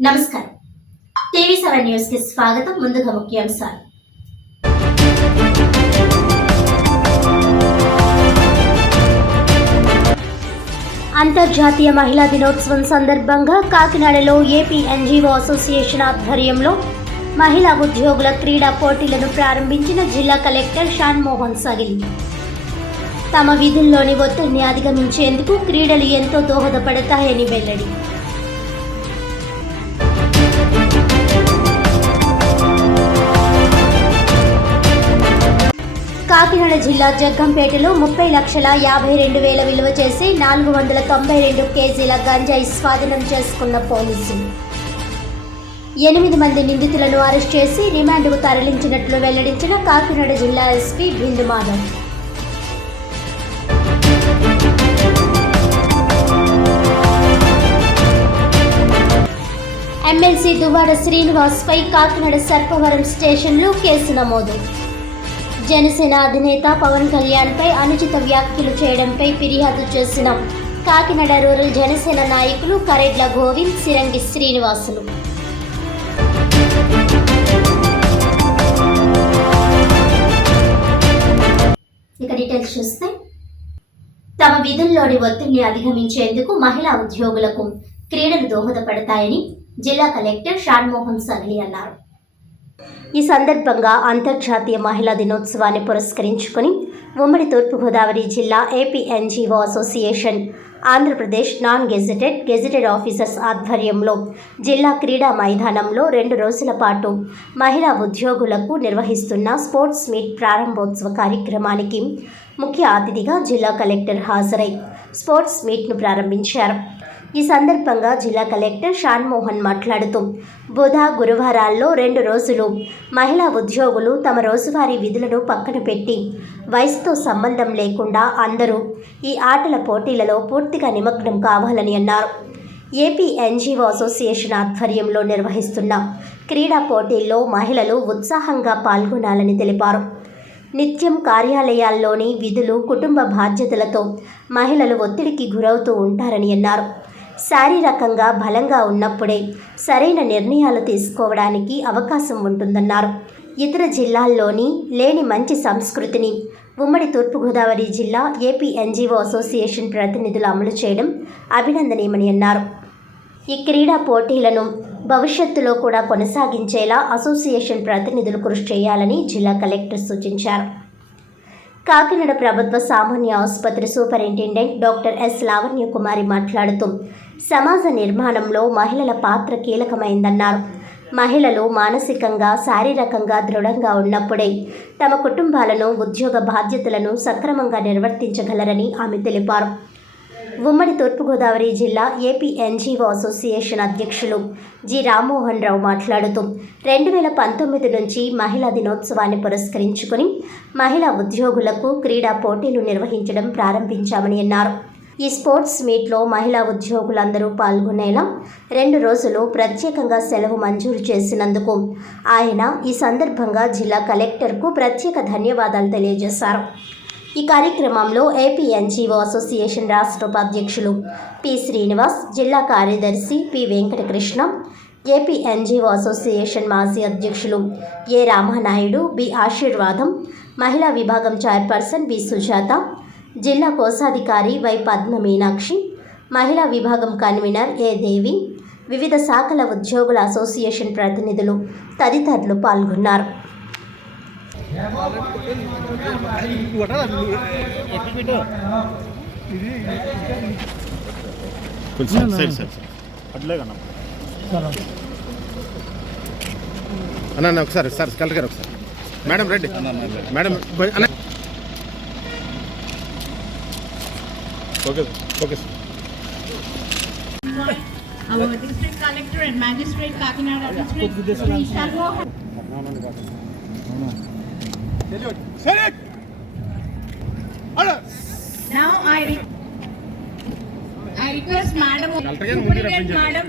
నమస్కారం. టీవీ7 న్యూస్ కి స్వాగతం. ముందుగా ముఖ్యాంశాలు. అంతర్జాతీయ మహిళా దినోత్సవం సందర్భంగా కాకినాడలో ఏపీ ఎన్జీఓ అసోసియేషన్ ఆధ్వర్యంలో మహిళా ఉద్యోగుల క్రీడా పోటీలను ప్రారంభించిన జిల్లా కలెక్టర్ షాన్మోహన్ సగిలి. తమ విధుల్లోని ఒత్తిడిని అధిగమించేందుకు క్రీడలు ఎంతో దోహదపడతాయని వెల్లడి. కాకినాడ జిల్లా జగ్గంపేటలో 30,52,000 విలువ చేసి 492 కేజీల గంజాయి స్వాధీనం చేసుకున్న పోలీసులు. 8 మంది నిందితులను అరెస్ట్ చేసి రిమాండ్కు తరలించినట్లు వెల్లడించిన కాకినాడ జిల్లా ఎస్పీ బిందు మాధవ్. ఎమ్మెల్సీ దువ్వాడ శ్రీనివాస్పై కాకినాడ సర్పవరం స్టేషన్లో కేసు నమోదు. జనసేన అధినేత పవన్ కళ్యాణ్పై అనుచిత వ్యాఖ్యలు చేయడంపై ఫిర్యాదు చేసిన కాకినాడ రూరల్ జనసేన నాయకులు కరెడ్ల గోవింద్, సిరంగి శ్రీనివాసులు. ఇక డీటెయిల్స్ చూస్తే, తమ విధుల్లోని ఒత్తిడిని అధిగమించేందుకు మహిళా ఉద్యోగులకు క్రీడలు దోహదపడతాయని జిల్లా కలెక్టర్ షాన్మోహన్ సగిలి అన్నారు. ఈ సందర్భంగా అంతర్జాతీయ మహిళా దినోత్సవాన్ని పురస్కరించుకుని ఉమ్మడి తూర్పుగోదావరి జిల్లా AP NGO association Andhra Pradesh non gazetted officers ఆధ్వర్యంలో జిల్లా క్రీడా మైదానంలో 2 రోజుల పాటు మహిళా ఉద్యోగులకు నిర్వహిస్తున్న స్పోర్ట్స్ మీట్ ప్రారంభోత్సవ కార్యక్రమానికి ముఖ్య అతిథిగా జిల్లా కలెక్టర్ హాజరై స్పోర్ట్స్ మీట్ను ప్రారంభించారు. ఈ సందర్భంగా జిల్లా కలెక్టర్ షాన్మోహన్ మాట్లాడుతూ, బుధ, గురువారాల్లో 2 రోజులు మహిళా ఉద్యోగులు తమ రోజువారీ విధులను పక్కన పెట్టి వయసుతో సంబంధం లేకుండా అందరూ ఈ ఆటల పోటీలలో పూర్తిగా నిమగ్నం కావాలని అన్నారు. ఏపీ ఎన్జీఓ అసోసియేషన్ ఆధ్వర్యంలో నిర్వహిస్తున్న క్రీడా పోటీల్లో మహిళలు ఉత్సాహంగా పాల్గొనాలని తెలిపారు. నిత్యం కార్యాలయాల్లోని విధులు, కుటుంబ బాధ్యతలతో మహిళలు ఒత్తిడికి గురవుతూ ఉంటారని అన్నారు. శారీరకంగా బలంగా ఉన్నప్పుడే సరైన నిర్ణయాలు తీసుకోవడానికి అవకాశం ఉంటుందన్నారు. ఇతర జిల్లాల్లోని లేని మంచి సంస్కృతిని ఉమ్మడి తూర్పుగోదావరి జిల్లా ఏపీ ఎన్జీఓ అసోసియేషన్ ప్రతినిధులు అమలు చేయడం అభినందనీయమని అన్నారు. ఈ క్రీడా పోటీలను భవిష్యత్తులో కూడా కొనసాగించేలా అసోసియేషన్ ప్రతినిధులు కృషి చేయాలని జిల్లా కలెక్టర్ సూచించారు. కాకినాడ ప్రభుత్వ సామాన్య ఆసుపత్రి సూపరింటెండెంట్ డాక్టర్ ఎస్ లావణ్య కుమారి మాట్లాడుతూ, సమాజ నిర్మాణంలో మహిళల పాత్ర కీలకమైందన్నారు. మహిళలు మానసికంగా, శారీరకంగా దృఢంగా ఉన్నప్పుడే తమ కుటుంబాలను, ఉద్యోగ బాధ్యతలను సక్రమంగా నిర్వర్తించగలరని ఆమె తెలిపారు. ఉమ్మడి తూర్పుగోదావరి జిల్లా ఏపీ ఎన్జీఓ అసోసియేషన్ అధ్యక్షులు జి రామ్మోహన్ రావు మాట్లాడుతూ, 2019 నుంచి మహిళా దినోత్సవాన్ని పురస్కరించుకుని మహిళా ఉద్యోగులకు క్రీడా పోటీలు నిర్వహించడం ప్రారంభించామని అన్నారు. ఈ స్పోర్ట్స్ మీట్లో మహిళా ఉద్యోగులందరూ పాల్గొనేలా 2 రోజులు ప్రత్యేకంగా సెలవు మంజూరు చేసినందుకు ఆయన ఈ సందర్భంగా జిల్లా కలెక్టర్కు ప్రత్యేక ధన్యవాదాలు తెలియజేశారు. ఈ కార్యక్రమంలో ఏపీ ఎన్జీఓ అసోసియేషన్ రాష్ట్ర ఉపాధ్యక్షులు పి శ్రీనివాస్, జిల్లా కార్యదర్శి P Venkatakrishna, AP NGO association మాజీ అధ్యక్షులు ఏ రామానాయుడు, బి ఆశీర్వాదం, మహిళా విభాగం చైర్పర్సన్ బి సుజాత, జిల్లా కోశాధికారి వై పద్మ మీనాక్షి, మహిళా విభాగం కన్వీనర్ ఏ దేవి, వివిధ శాఖల ఉద్యోగుల అసోసియేషన్ ప్రతినిధులు తదితరులు పాల్గొన్నారు. అన్న ఒకసారి సార్ కలెక్టర్ గారు ఒకసారి madam Reddy madam okay okay sir. Our district collector and magistrate Kakinada district Shri Shanmohan. Now I request Madam Superintendent Madam.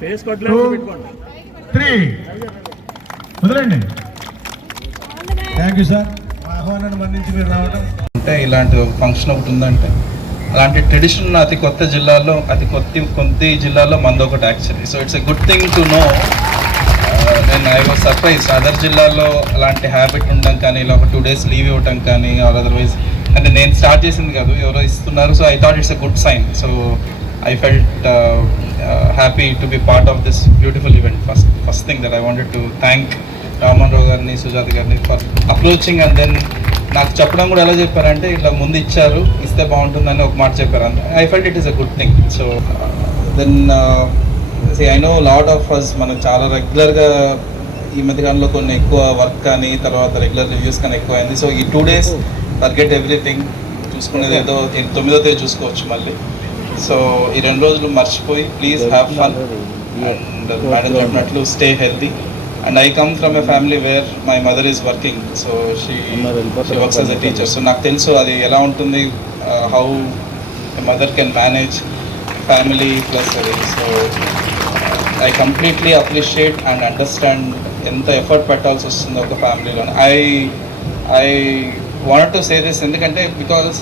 Face cutlet పెట్టుకోండి. 3 వదలండి. థ్యాంక్ యూ సార్, ఆహ్వానాన్ని మన్నించి మీరు రావడం. ఉందంటే, ఇలాంటి ఒక ఫంక్షన్ ఒకటి ఉందంటే, అలాంటి ట్రెడిషన్ అతి కొత్త జిల్లాలో మంది ఒకటి actually. So it's a good thing to know. నేను ఐ వాజ్ సర్ప్రైజ్ అదర్ జిల్లాల్లో అలాంటి హ్యాబిట్ ఉండడం కానీ, ఇలా ఒక 2 days లీవ్ ఇవ్వటం కానీ, ఆర్ అదర్వైజ్ అంటే నేను స్టార్ట్ చేసింది కాదు, ఎవరో ఇస్తున్నారు. So I thought it's a good sign. So I felt happy to be part of this beautiful event. First thing that I wanted to thank Raman Rao garni, Sujata garni for approaching, and then నాకు చెప్పడం కూడా ఎలా చెప్పారంటే, ఇట్లా ముందు ఇచ్చారు, ఇస్తే బాగుంటుందని ఒక మాట చెప్పారు. I felt it is a good thing. So then see, I know a lot of us మనకు చాలా రెగ్యులర్గా ఈ మధ్యకాలంలో కొన్ని ఎక్కువ వర్క్ కానీ, తర్వాత రెగ్యులర్ రివ్యూస్ కానీ ఎక్కువ అయింది. సో ఈ 2 days ఫర్గెట్ ఎవ్రీథింగ్, చూసుకునేది ఏదో 9వ తేదీ చూసుకోవచ్చు మళ్ళీ. సో ఈ 2 రోజులు మర్చిపోయి please have fun and madam చెప్పినట్లు stay healthy. And I come from a family where my mother is working. So she works as a teacher. So నాకు తెలుసు అది ఎలా ఉంటుంది, how a mother can manage family plus అది. So I completely appreciate and understand ఎంత effort పెట్టాల్సి వస్తుందో ఒక ఫ్యామిలీలో. I want to say this ఎందుకంటే because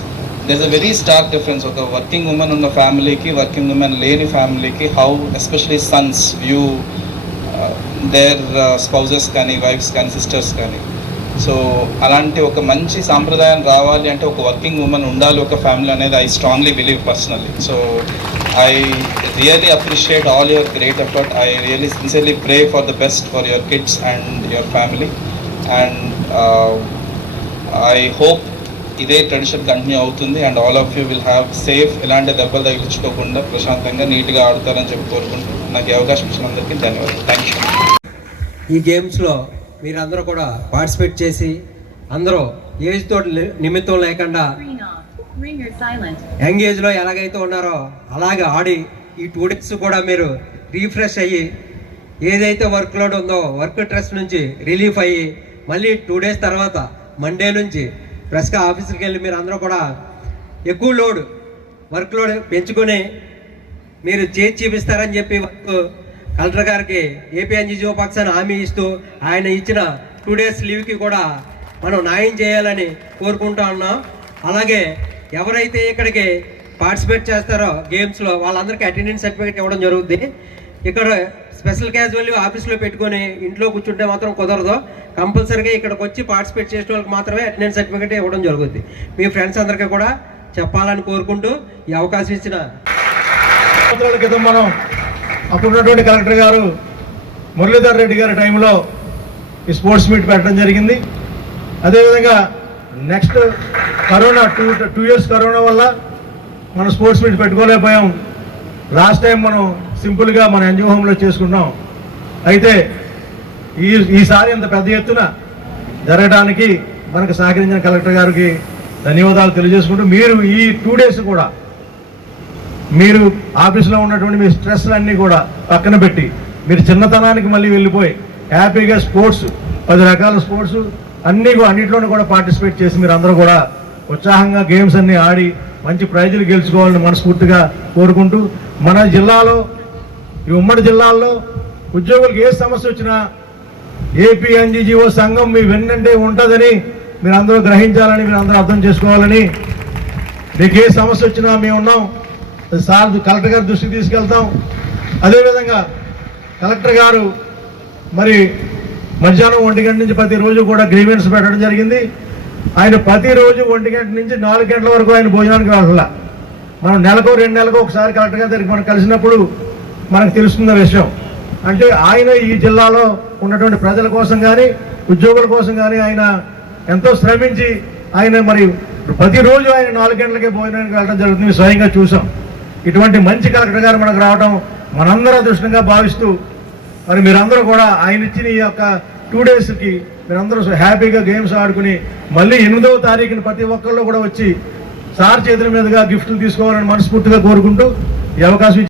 there's a very stark difference ఒక వర్కింగ్ ఉమెన్ ఉన్న ఫ్యామిలీకి, వర్కింగ్ ఉమెన్ లేని ఫ్యామిలీకి, how especially sons view their spouses కానీ, వైఫ్స్ కానీ, సిస్టర్స్ కానీ. సో అలాంటి ఒక మంచి సాంప్రదాయం రావాలి అంటే ఒక వర్కింగ్ ఉమెన్ ఉండాలి ఒక ఫ్యామిలీ అనేది I strongly believe personally. So I really appreciate all your great effort. I really sincerely pray for the best for your kids and your family. And I hope ఇదే tradition continue అవుతుంది and all of you will have safe, ఎలాంటి దెబ్బలు తగిలించుకోకుండా ప్రశాంతంగా నీట్గా ఆడుతారని చెప్పి కోరుకుంటూ నాకు ఈ అవకాశం ఇచ్చిన అందరికీ ధన్యవాదాలు. Thank you. ఈ గేమ్స్లో మీరందరూ కూడా పార్టిసిపేట్ చేసి అందరూ ఏజ్తో నిమిత్తం లేకుండా యంగ్ ఏజ్లో ఎలాగైతే ఉన్నారో అలాగే ఆడి ఈ 2 days కూడా మీరు రీఫ్రెష్ అయ్యి ఏదైతే వర్క్ లోడ్ ఉందో వర్క్ స్ట్రెస్ నుంచి రిలీఫ్ అయ్యి మళ్ళీ 2 days తర్వాత మండే నుంచి ప్రెస్గా ఆఫీస్కి వెళ్ళి మీరు అందరూ కూడా ఎక్కువ వర్క్ లోడ్ పెంచుకొని మీరు చేసి చూపిస్తారని చెప్పి కలెక్టర్ గారికి ఏపీఎన్జీఓ పక్షాన హామీ ఇస్తూ ఆయన ఇచ్చిన 2 days లీవ్కి కూడా మనం న్యాయం చేయాలని కోరుకుంటా ఉన్నాం. అలాగే ఎవరైతే ఇక్కడికి పార్టిసిపేట్ చేస్తారో గేమ్స్లో వాళ్ళందరికీ అటెండెన్స్ సర్టిఫికేట్ ఇవ్వడం జరుగుద్ది. ఇక్కడ స్పెషల్ క్యాజువల్ ఆఫీస్లో పెట్టుకొని ఇంట్లో కూర్చుంటే మాత్రం కుదరదు. కంపల్సరీగా ఇక్కడికి వచ్చి పార్టిసిపేట్ చేసిన వాళ్ళకి మాత్రమే అటెండెన్స్ సర్టిఫికేట్ ఇవ్వడం జరుగుతుంది. మీ ఫ్రెండ్స్ అందరికీ కూడా చెప్పాలని కోరుకుంటూ ఈ అవకాశం ఇచ్చిన సంవత్సరాల క్రితం మనం అప్పుడున్నటువంటి కలెక్టర్ గారు మురళీధర్ రెడ్డి గారి టైంలో ఈ స్పోర్ట్స్ మీట్ పెట్టడం జరిగింది. అదేవిధంగా నెక్స్ట్ కరోనా 2 years కరోనా వల్ల మనం స్పోర్ట్స్ మీట్ పెట్టుకోలేకపోయాం. లాస్ట్ టైం మనం సింపుల్గా మన ఎన్జిఓ హోమ్లో చేసుకున్నాం. అయితే ఈసారి ఇంత పెద్ద ఎత్తున జరగడానికి మనకు సహకరించిన కలెక్టర్ గారికి ధన్యవాదాలు తెలియజేసుకుంటూ, మీరు ఈ 2 days కూడా మీరు ఆఫీస్లో ఉన్నటువంటి మీ స్ట్రెస్లన్నీ కూడా పక్కన పెట్టి మీరు చిన్నతనానికి మళ్ళీ వెళ్ళిపోయి హ్యాపీగా స్పోర్ట్స్ 10 రకాల స్పోర్ట్స్ అన్నిట్లోనూ కూడా పార్టిసిపేట్ చేసి మీరు అందరూ కూడా ఉత్సాహంగా గేమ్స్ అన్నీ ఆడి మంచి ప్రైజులు గెలుచుకోవాలని మనస్ఫూర్తిగా కోరుకుంటూ, మన జిల్లాలో ఈ ఉమ్మడి జిల్లాల్లో ఉద్యోగులకు ఏ సమస్య వచ్చినా ఏపీఎన్జీఓ సంఘం మీ వెన్నంటే ఉంటుందని మీరు అందరూ గ్రహించాలని, మీరు అందరూ అర్థం చేసుకోవాలని, మీకు ఏ సమస్య వచ్చినా మేము ఉన్నాం, సార్ కలెక్టర్ గారి దృష్టికి తీసుకెళ్తాం. అదేవిధంగా కలెక్టర్ గారు మరి మధ్యాహ్నం 1 గంట నుంచి ప్రతిరోజు కూడా గ్రీవెన్స్ పెట్టడం జరిగింది. ఆయన ప్రతిరోజు 1 గంట నుంచి 4 గంటల వరకు ఆయన భోజనానికి వెళ్ళాల. మనం నెలకో 2 నెలలకు ఒకసారి కలెక్టర్ గారి దగ్గరికి మనం కలిసినప్పుడు మనకు తెలుస్తున్న విషయం. అంటే ఆయన ఈ జిల్లాలో ఉన్నటువంటి ప్రజల కోసం కానీ ఉద్యోగుల కోసం కానీ ఆయన ఎంతో శ్రమించి ఆయన మరి ప్రతిరోజు ఆయన 4 గంటలకే భోజనానికి వెళ్ళడం జరుగుతుంది. స్వయంగా చూసాం. ఇటువంటి మంచి కలెక్టర్ గారు మనకు రావడం మనందరూ అదృష్టంగా భావిస్తూ, మరి మీరందరూ కూడా ఆయన ఇచ్చిన ఈ యొక్క 2 daysకి మీరందరూ హ్యాపీగా గేమ్స్ ఆడుకుని మళ్ళీ 8వ తారీఖున ప్రతి ఒక్కళ్ళు కూడా వచ్చి సార్ చేతుల మీదుగా గిఫ్ట్లు తీసుకోవాలని మనస్ఫూర్తిగా కోరుకుంటూ ఈ అవకాశం